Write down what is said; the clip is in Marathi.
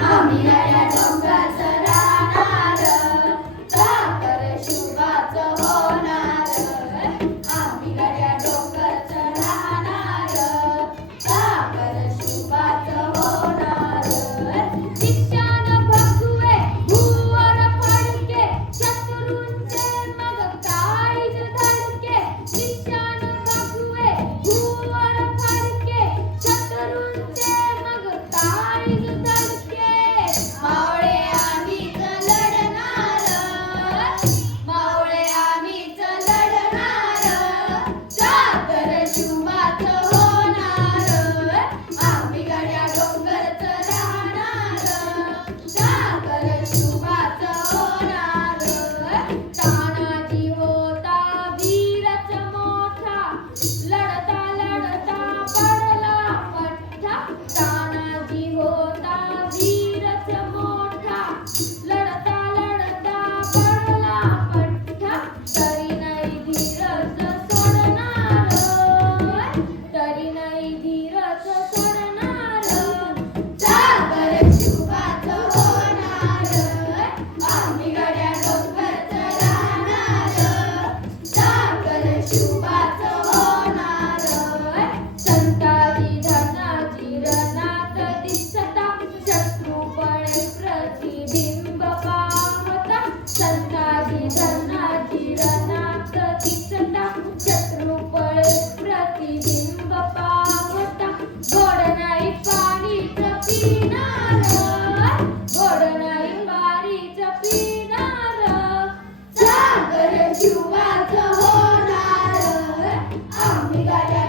आम्ही गड्या डोंगराचं राहणार, साखर शुभाचं होणार. आम्ही गड्या डोंगराचं राहणार, साखर शुभाचं होणार. शिक्षण भगवे भूवर फडके, शत्रूंचे मग काळीज धडके. शिक्षण भगवे भूवर फडके, शत्रूंचे मग काळीज धडके. मावळे आम्हीच लढणार, मावळे आम्हीच लढणार, साखर शुभाचं होणार. आम्ही गड्या डोंगरचं राहणार, साखर शुभाचं होणार. तानाजी होता वीरच मोठा, लढता लढता पडला पठ्ठा. तानाजी होता वीरच मोठा, लढता लढता पडला पठ्ठा. तरी नाही धीरज सोडणार, तरी नाही धीरज सोडणार, साखर शुभाचं होणार. आम्ही गड्या डोंगरचं राहणार, साखर शुभाचं होणार. संताजी धनाजी रणात दिसता, शत्रुपणे प्रतिबिंब पाहता. संताजी धनाजी रणात दिसता, शत्रुपणे प्रतिबिंब पाहता. गोड नाही पाणीच पिणार, गोड नाही पाणीच पिणार, साखर शुभाचं होणार. आम्ही गड्या